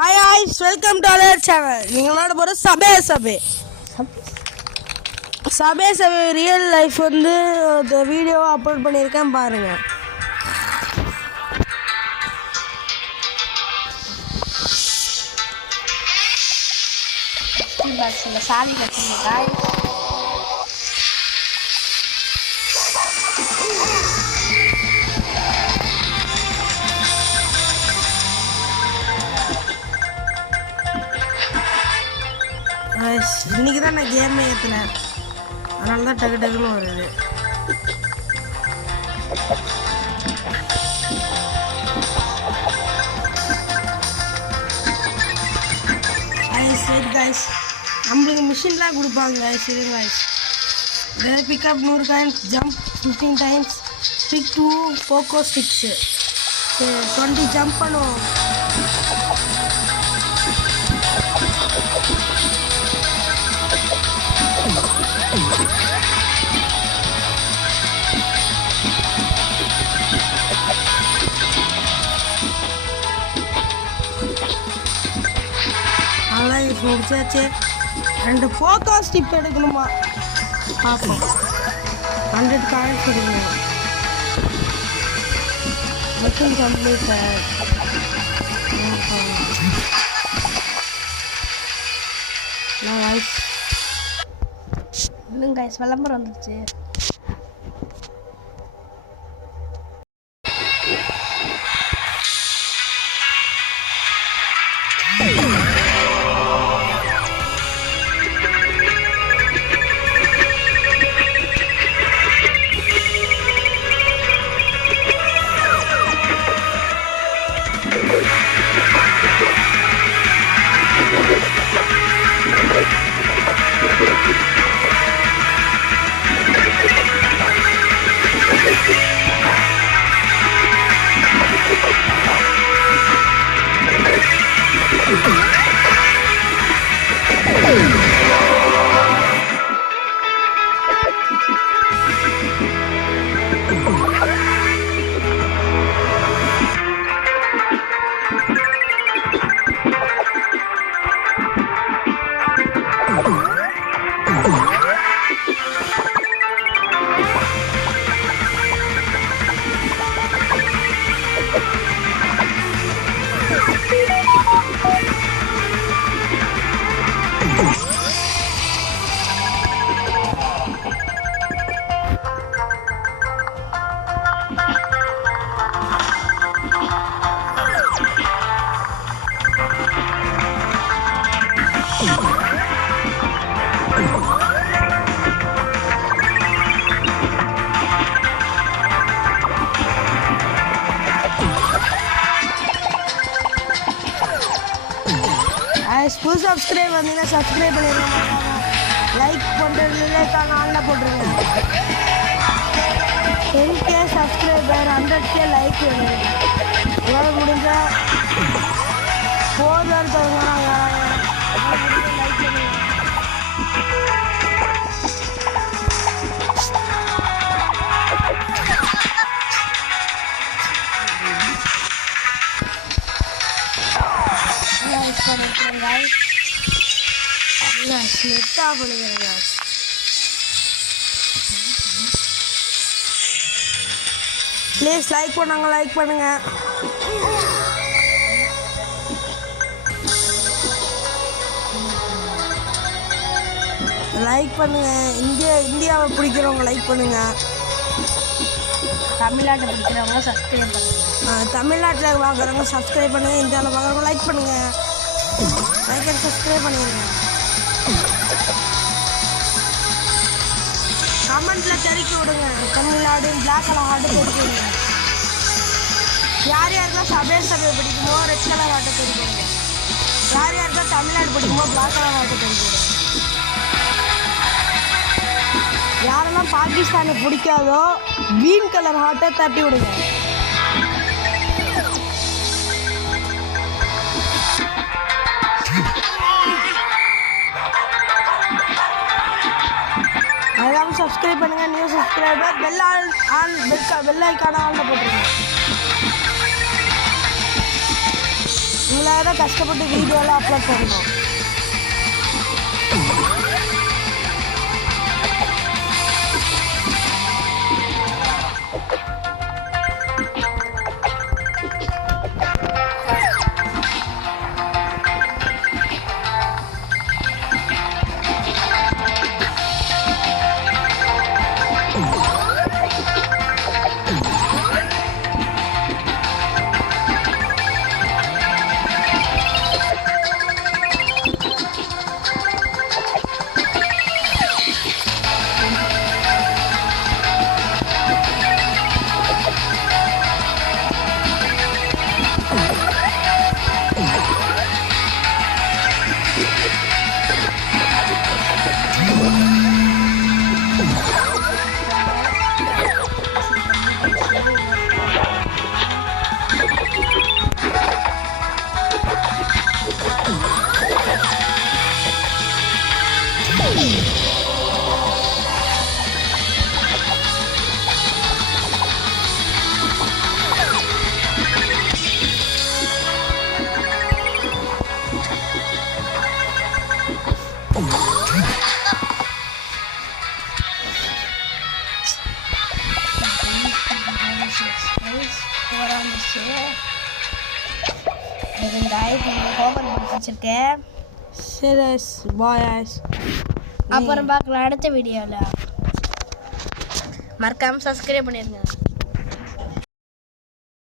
Hi guys, welcome to our channel. நீங்களோட போற சபே real life வந்து video upload பண்ணியிருக்கேன் பாருங்க. பாக்ஸ்ல சாவி வச்சிருக்கேன் गाइस. இன்னைக்கு தான் நான் கேம் ஏற்றினேன், அதனால தான் டக்கு டக்குன்னு வருது. கைஸ் நம்மளுக்கு மிஷின்லாம் கொடுப்பாங்க. சரி guys, pick up 100 coins, jump 15 times, stick 2 pogo sticks 20 jump பண்ணுவோம். முடிச்சாச்சு. 2 போக்கோ ஸ்டிப் எடுக்கணுமா பார்ப்போம். 100 காயின்ஸ் எடுக்கணும். Mission complete. இல்லைங்க கைஸ், விளம்பரம் வந்துருச்சு. புது சப்ஸ்கிரைப் வந்தீங்கன்னா சப்ஸ்கிரைப் பண்ணிடுங்க. லைக் பண்ணுறதுலேயே ஆனில் போட்டுருங்க. 10K சப்ஸ்கிரைபர், 100K லைக் வேணும். உங்களால் முடிஞ்சால் 4 பேர் தருவாங்க. லைக் பண்ணுங்க. ப்ளீஸ் லைக் பண்ணாங்க, லைக் பண்ணுங்க. லைக் பண்ணுங்க. இந்தியாவை பிடிக்கிறவங்க லைக் பண்ணுங்க. தமிழ்நாட்டை பிடிக்கிறவங்க சப்ஸ்கிரைப் பண்ணுங்க. தமிழ்நாட்டில் பார்க்குறவங்க சப்ஸ்கிரைப் பண்ணுங்க. இந்தியாவில் பார்க்குறவங்க லைக் பண்ணுங்க. லைக் அண்ட் சப்ஸ்கிரைப் பண்ணிடுங்க. கமெண்ட்டில் தெரிவிக்க விடுங்க. தமிழ்நாடு பிளாக் கலர் ஆட்டை தெரிவிக்க விடுங்க. யார் யாருக்கெல்லாம் சபை பிடிக்குமோ ரெட் கலர் ஆட்டை தெரிவிக்க விடுங்க. யார் யாருக்கெல்லாம் தமிழ்நாடு பிடிக்குமோ பிளாக் கலர் ஆட்டை தெரிவிக்க விடுங்க. யாரெல்லாம் பாகிஸ்தானை பிடிக்காதோ கிரீன் கலர் ஹார்ட்டை தட்டி விடுங்க. மறக்காம சப்ஸ்கிரைப் பண்ணுங்க. நியூ சப்ஸ்கிரைபர் பெல் ஐக்கான ஆன்ல போட்டுருங்க. இவ்வளோ தான் கஷ்டப்பட்டு வீடியோலாம் அப்லோட் பண்ணணும். வச்சிருக்கேன். சரி பாய். அப்புறம் பார்க்கலாம் அடுத்த வீடியோவில். மறக்காமல் சப்ஸ்கிரைப் பண்ணிடுங்க.